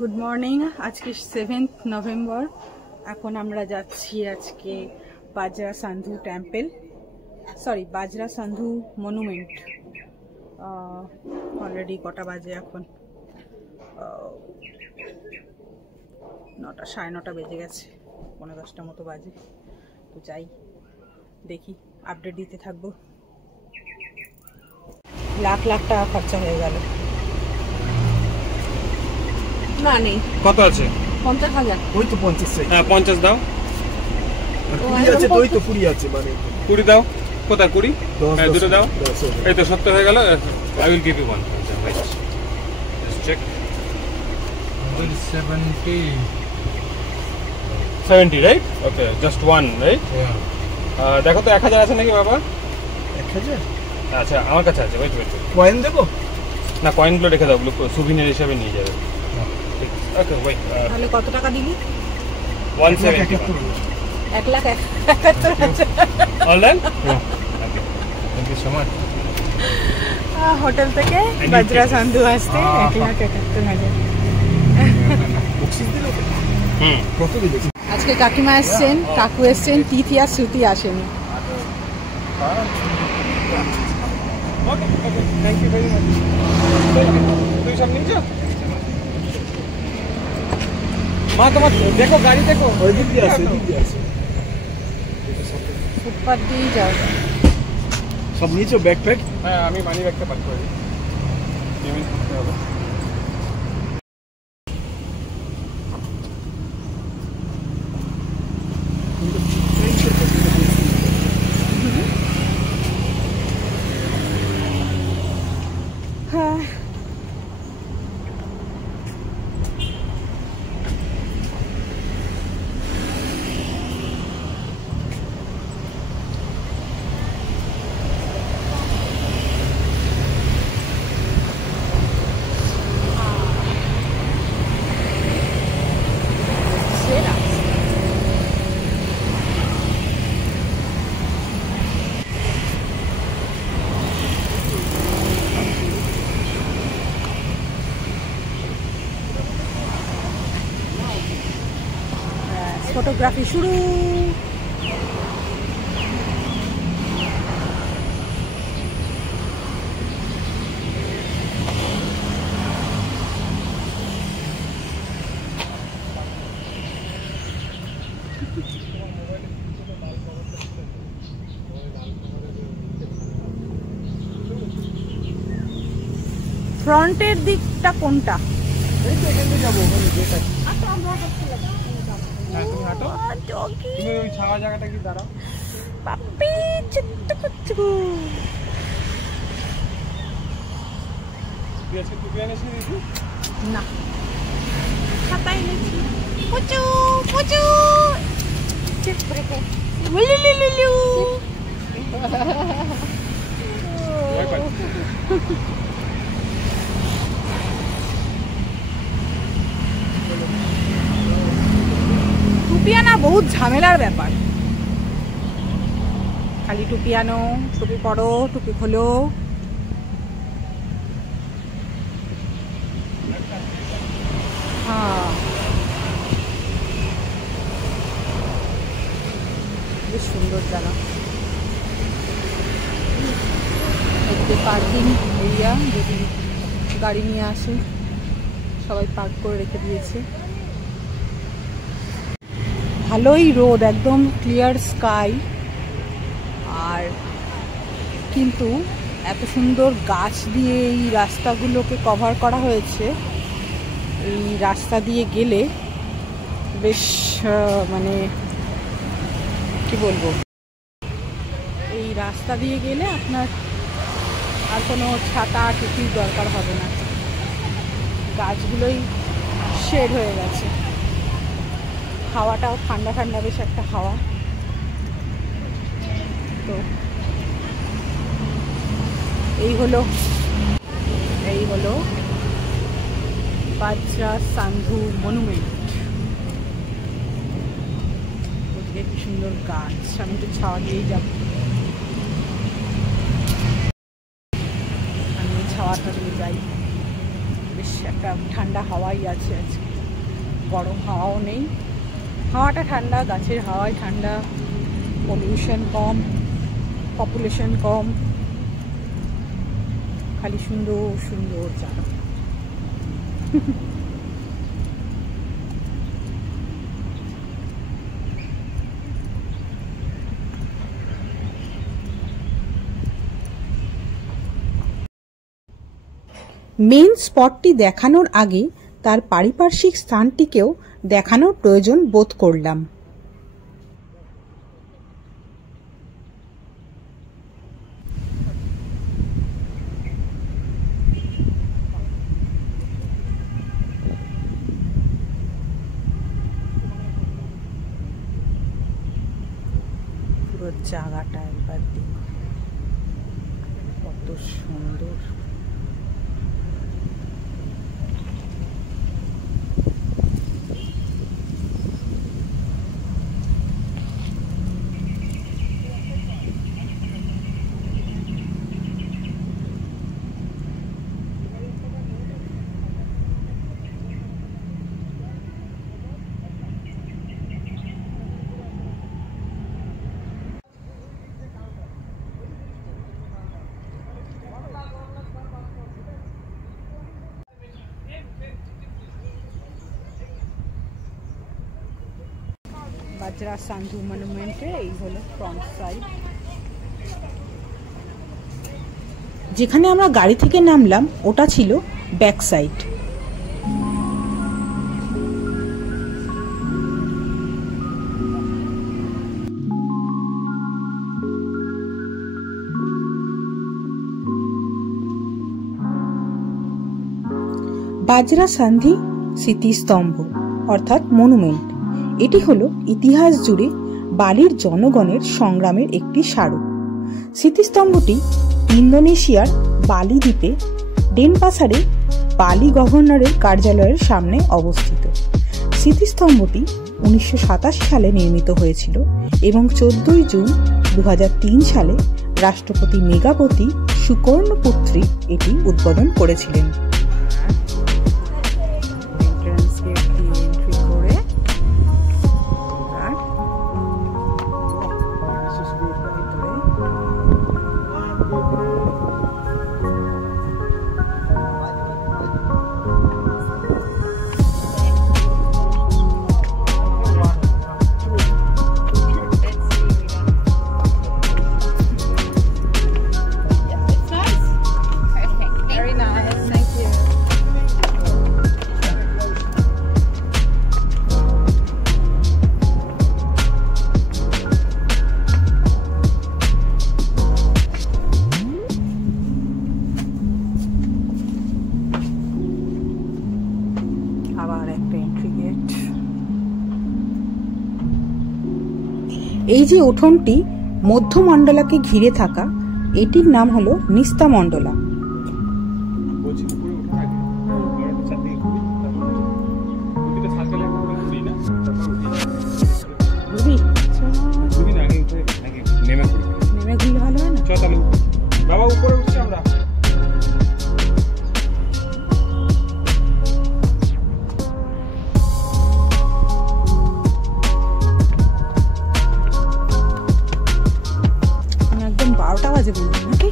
Good morning. আজকে 7 November. এখন আমরা যাচ্ছি আজকে বাজরা সান্ধু টেম্পল, সরি বাজরা সান্ধু মনুমেন্ট। অলরেডি কটা বাজে এখন? 9টা, 9:30 বেজে গেছে, 9:10 মতো বাজে। তো যাই, দেখি, আপডেট দিতে থাকবো। লাখ লাখ টাকা খরচা হয়ে গেল। না নেই, কত আছে? 50,000। ওই তো 50 চাই। হ্যাঁ 50 দাও। 20 আছে তো, ওই তো 20 আছে, মানে 20 দাও। কোথায় 20? হ্যাঁ দুটো দাও। এই তো 70 হয়ে গেল। I will give you one. Wait, just check. 70 right? Okay, just one right? দেখো তো 1000 আছে নাকি বাবা? 1000? আচ্ছা আমার কাছে আছে। ওয়েট ওয়েট, কয়েন দেবো না কয়েনগুলো রেখে দাও, ওগুলো সুভিনিয়ার হিসেবে নিয়ে যাবে। Okay wait. তাহলে কত টাকা দিলি? 170। 1,71,000 online? Okay, thank you so much. Hotel থেকে বাজরা সান্ধু আসতে 1,71,000। কত দিলে? আজকে কাকিমা এসছেন, কাকু এসছেন, তিথি আর শ্রুতি আসেনি। ওকে ওকে, থ্যাংক ইউ ভেরি মাচ। তুই সব নিয়েছো? মা তোমার দেখো, গাড়ি দেখো, ওই দিক দিয়ে আছে, ওই দিক দিয়ে আছে। ফুটপাথ দিয়েই যাও। সব নিয়েছো? ব্যাকপ্যাক? হ্যাঁ আমি মানি ব্যাগটা প্যাক করে দিই, পেমেন্ট করতে হবে। হ্যাঁ, ফটোগ্রাফি শুরু। ফ্রন্টের দিকটা কোনটা? এই তো এখান থেকে যাবো, ওখানে যেটা। হ্যাঁ তুমি হাঁটো, তুমি ওই ছাওয়া জায়গাটা কি দাঁড়াও। পাপি চিত্তকুচ্চু। তুই আজকে টুপি আনিসনি দিদি? না, খাতাই নেছি। পুচু পুচু চেক করে কে লুলুলুলু। টুপি আনা বহুত ঝামেলার ব্যাপার। খালি টুপি আনো, টুপি পরো, টুপি খোলো। হ্যাঁ, বেশ সুন্দর জায়গা। এদিকে পার্কিং এরিয়া, যদি গাড়ি নিয়ে আসে সবাই পার্ক করে রেখে দিয়েছে। ভালোই রোদ, একদম ক্লিয়ার স্কাই। আর কিন্তু এত সুন্দর গাছ দিয়ে এই রাস্তাগুলোকে কভার করা হয়েছে। এই রাস্তা দিয়ে গেলে বেশ মানে কি বলবো, এই রাস্তা দিয়ে গেলে আপনার আর কোনো ছাতা টুপির দরকার হবে না, গাছগুলোই শেড হয়ে গেছে। হাওয়াটাও ঠান্ডা ঠান্ডা, বেশ একটা হাওয়া। তো এই হলো বাজরা সান্ধু মনুমেন্ট। ওদিকে কি সুন্দর গাছ, আমি একটু ছাওয়া দিয়েই যাবো। আমি ছাওয়াটা দিয়ে যাই, বেশ একটা ঠান্ডা হাওয়াই আছে আজকে। গরম হাওয়াও নেই, হাওয়াটা ঠান্ডা, গাছের হাওয়ায় ঠান্ডা, পলিউশন কম, পপুলেশন কম, খালি সুন্দর সুন্দর জায়গা। মেন স্পটটি দেখানোর আগে তার পারিপার্শ্বিক স্থানটিকেও দেখানোর প্রয়োজন বোধ করলাম। পুরো জায়গাটা একবার দেখুন কত সুন্দর। বাজরা সান্ধু মনুমেন্টে এই হলো ফ্রন্ট সাইড। যেখানে আমরা গাড়ি থেকে নামলাম ওটা ছিল ব্যাক সাইড। বাজরা সান্ধি স্মৃতিস্তম্ভ অর্থাৎ মনুমেন্ট, এটি হলো ইতিহাস জুড়ে বালির জনগণের সংগ্রামের একটি স্মারক। স্মৃতিস্তম্ভটি ইন্দোনেশিয়ার বালি দ্বীপে ডেনপাসারে বালি গভর্নরের কার্যালয়ের সামনে অবস্থিত। স্মৃতিস্তম্ভটি 1987 সালে নির্মিত হয়েছিল এবং 14 জুন 2003 সালে রাষ্ট্রপতি মেঘাবতী সুকর্ণপুত্রী এটি উদ্বোধন করেছিলেন। এই যে উঠোনটি মধ্যমণ্ডলাকে ঘিরে থাকা, এটির নাম হলো নিস্তামণ্ডলা। নেমে ঘুরলে ভালো হয় না? বাবা উপরে উঠছি আমরা। একদম 12টা বাজে বলবেন নাকি?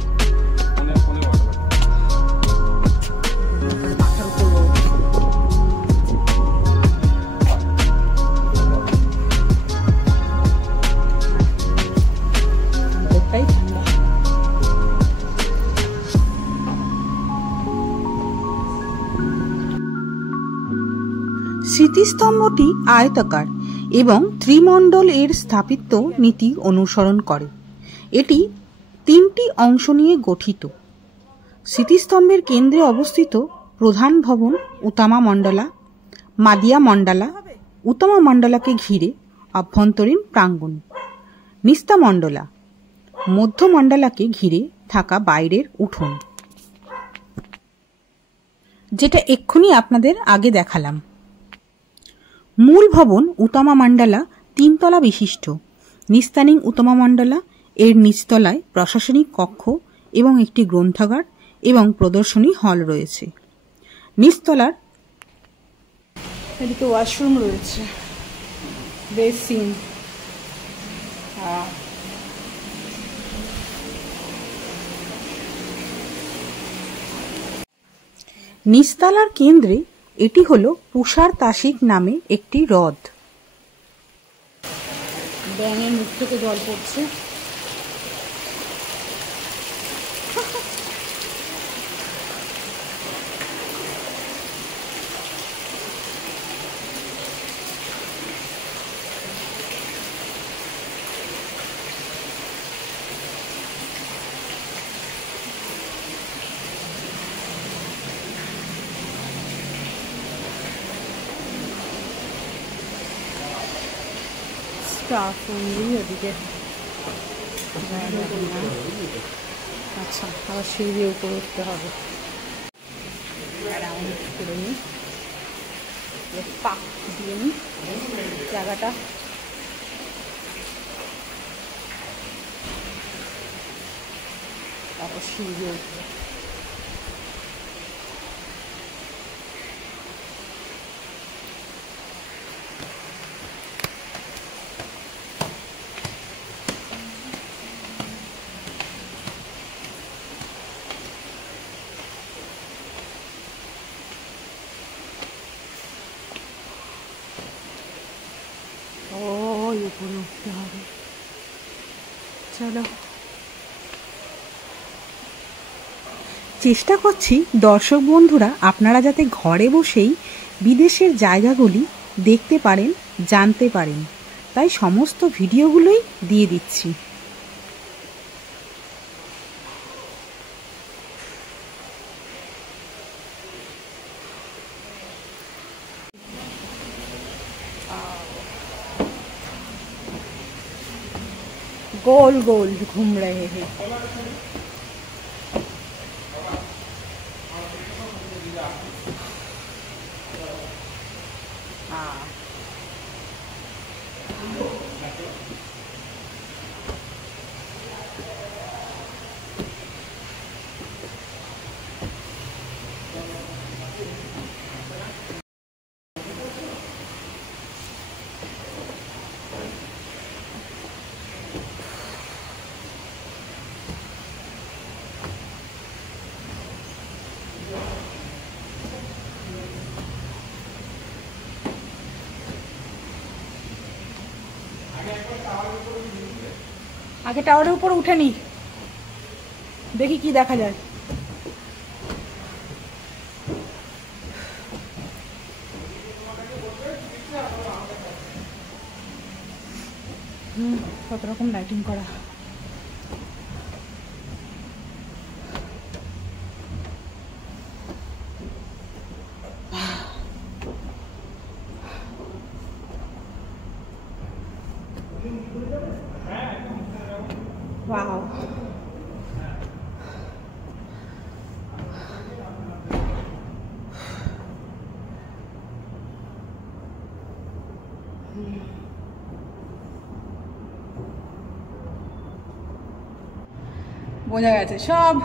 স্মৃতিস্তম্ভটি আয়তাকার এবং ত্রিমণ্ডল এর স্থাপত্য নীতি অনুসরণ করে। এটি 3টি অংশ নিয়ে গঠিত। স্মৃতিস্তম্ভের কেন্দ্রে অবস্থিত প্রধান ভবন উতামা মণ্ডলা, মাদিয়া মণ্ডলা, উতামা মণ্ডলাকে ঘিরে অভ্যন্তরীণ প্রাঙ্গণ, নিস্তা মণ্ডলা, মধ্য মণ্ডলাকে ঘিরে থাকা বাইরের উঠোন, যেটা এক্ষুনি আপনাদের আগে দেখালাম। মূল ভবন উতামা মণ্ডলা 3 তলা বিশিষ্ট। নিস্তানিং উতামা মণ্ডলা এর নিচতলায় প্রশাসনিক কক্ষ এবং একটি গ্রন্থাগার এবং প্রদর্শনী হল রয়েছে। নিচতলার এদিকে ওয়াশরুম রয়েছে, বেসিন, নিচতলার কেন্দ্রে এটি হলো পুষার তাসিক নামে একটি হ্রদ। ব্যাঙের মুখ থেকে জল পড়ছে। ওদিকে আচ্ছা, আবার সিঁড়ি দিয়ে উপরে উঠতে হবে। করে নিই, পাক দিয়ে নিই জায়গাটা। তারপর সিঁড়ি দিয়ে উঠবে। উপরে উঠতে হবে, চলো। চেষ্টা করছি দর্শক বন্ধুরা আপনারা যাতে ঘরে বসেই বিদেশের জায়গাগুলি দেখতে পারেন, জানতে পারেন, তাই সমস্ত ভিডিওগুলোই দিয়ে দিচ্ছি। गोल गोल घूम रहे हैं। আগে টাওয়ারের উপর উঠে নি, দেখি কি দেখা যায়। কত রকম লাইটিং করা। Wow. বোঝা গেছে সব।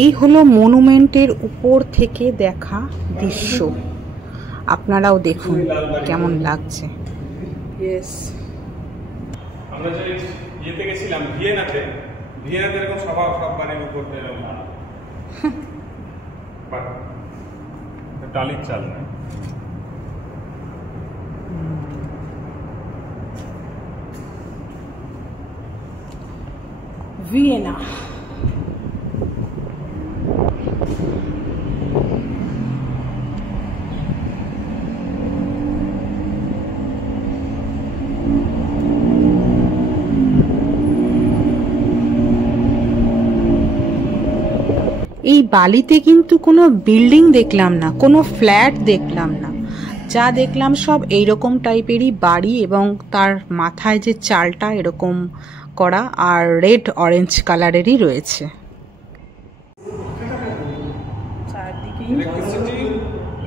এই হলো মনুমেন্টের উপর থেকে দেখা দৃশ্য, আপনারাও দেখুন কেমন লাগছে। ইয়েস, আমরা যে ইয়েতে গেছিলাম ভিয়েনাতে, ভিয়েনাতে এরকম সব বাড়ির উপর টালির চাল না। ভিয়েনা এই বালিতে কিন্তু কোনো বিল্ডিং দেখলাম না, কোনো ফ্ল্যাট দেখলাম না, যা দেখলাম সব এইরকম টাইপেরই বাড়ি এবং তার মাথায় যে চালটা এরকম করা আর রেড অরেঞ্জ কালারেরই রয়েছে।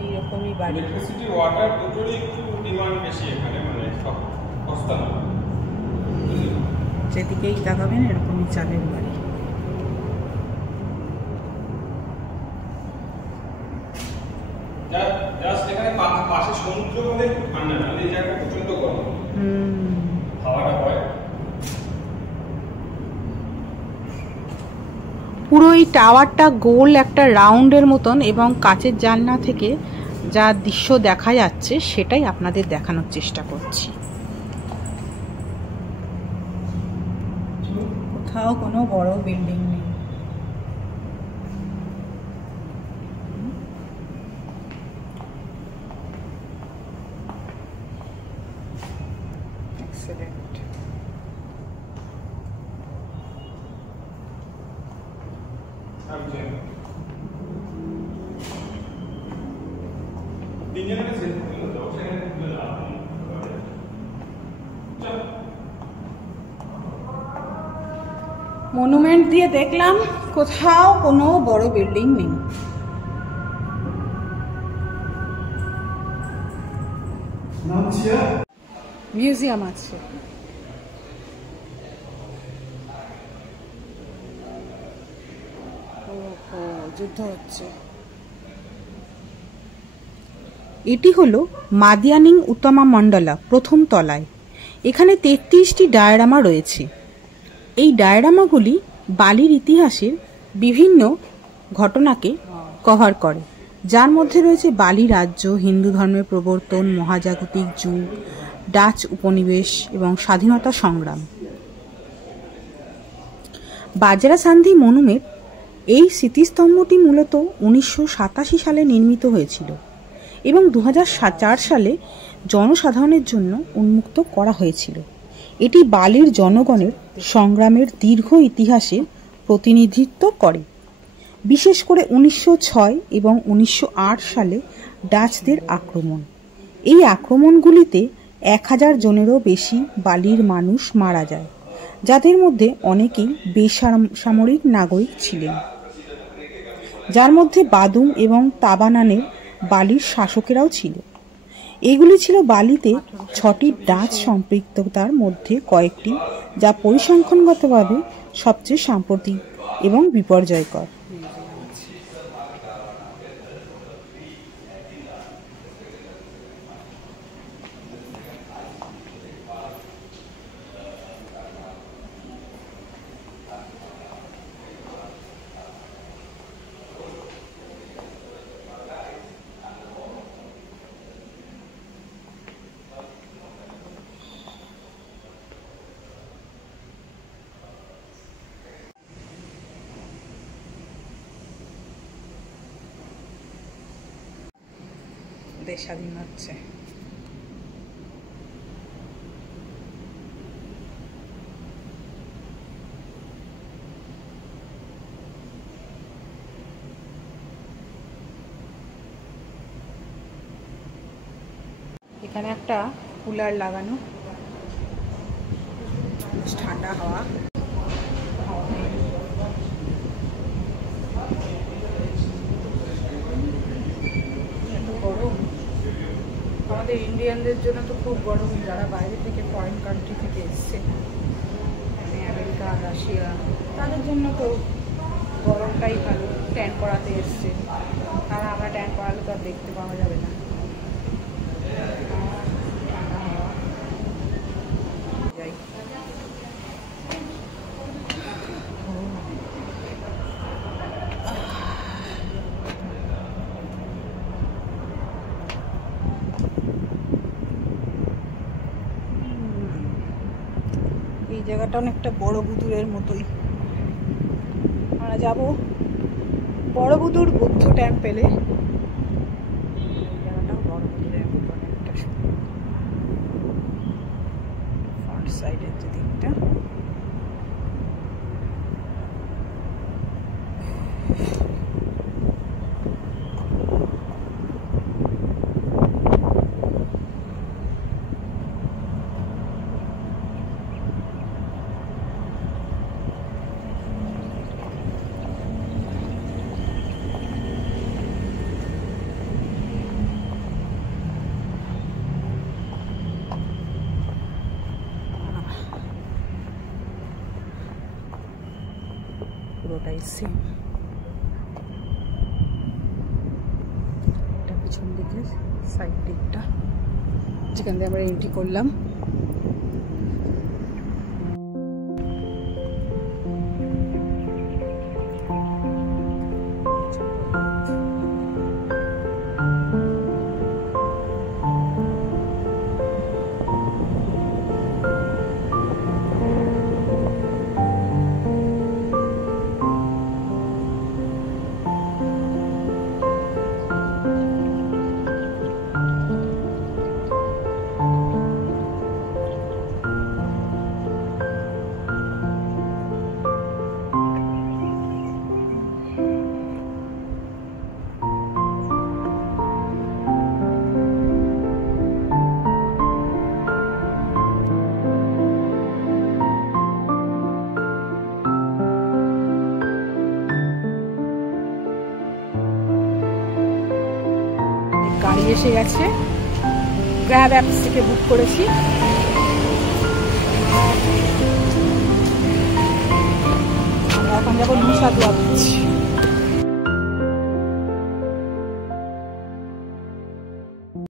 এইরকমই বাড়ি, ওয়াটার দুটোরই একটু ডিমান্ড বেশি এখানে, মানে সব সস্তা না। যেদিকেই তাকাবেন এরকমই চালের বাড়ি। জাস্ট এখানে পাশে সমুদ্র বলে একটু ঠান্ডা, নাহলে এই জায়গাটা প্রচন্ড গরম। হাওয়াটা হয়। পুরো এই টাওয়ারটা গোল একটা রাউন্ডের মতন, এবং কাচের জানলা থেকে যা দৃশ্য দেখা যাচ্ছে সেটাই আপনাদের দেখানোর চেষ্টা করছি। কোথাও কোনো বড় বিল্ডিং নেই। এক্সেলেন্ট। মনুমেন্ট দিয়ে দেখলাম, কোথাও কোনো বড় বিল্ডিং নেই। মিউজিয়াম আছে। যুদ্ধ হচ্ছে। এটি হলো মাদিয়ানিং উত্তমা মন্ডলা প্রথম তলায়। এখানে 33টি ডায়রামা রয়েছে। এই ডায়রামাগুলি বালির ইতিহাসের বিভিন্ন ঘটনাকে কভার করে, যার মধ্যে রয়েছে বালি রাজ্য, হিন্দু ধর্মের প্রবর্তন, মহাজাগতিক যুগ, ডাচ উপনিবেশ এবং স্বাধীনতা সংগ্রাম। বাজরা সান্ধি মনুমেন্ট, এই স্মৃতিস্তম্ভটি মূলত 1987 সালে নির্মিত হয়েছিল এবং 2004 সালে জনসাধারণের জন্য উন্মুক্ত করা হয়েছিল। এটি বালির জনগণের সংগ্রামের দীর্ঘ ইতিহাসের প্রতিনিধিত্ব করে, বিশেষ করে 1906 এবং 1908 সালে ডাচদের আক্রমণ। এই আক্রমণগুলিতে 1000 জনেরও বেশি বালির মানুষ মারা যায়, যাদের মধ্যে অনেকেই বেসামরিক নাগরিক ছিলেন, যার মধ্যে বাদুম এবং তাবানানের বালির শাসকেরাও ছিল। এগুলি ছিল বালিতে 6টি ডাচ সম্পৃক্ততার মধ্যে কয়েকটি, যা পরিসংখ্যানগতভাবে সবচেয়ে সাম্প্রতিক এবং বিপর্যয়কর। দেশ স্বাধীন হচ্ছে। এখানে একটা কুলার লাগানো, ঠান্ডা হাওয়া। আমাদের ইন্ডিয়ানদের জন্য তো খুব গরম, যারা বাইরে থেকে ফরেন কান্ট্রি থেকে এসছে, আমেরিকা, রাশিয়া, তাদের জন্য তো গরমটাই ভালো। ট্যান করাতে এসছে, আর আমরা ট্যান করালে তো আর দেখতে পাওয়া যাবে না। যাই, এই জায়গাটা অনেকটা বড়বুদুরের মতোই। আমরা যাব বড়বুদুর বুদ্ধ টেম্পেলে। এই জায়গাটাও বড়বুদুরের মতো অনেকটা ফ্রন্ট সাইডের যে দিকটা। পুরোটাই সেম। এটা পিছন দিকের সাইড দিকটা, যেখান দিয়ে আমরা এন্ট্রি করলাম। গাড়ি এসে গেছে, গ্র্যাব অ্যাপস থেকে বুক করেছি। এখন যাবো নুসা দোয়া বিচ।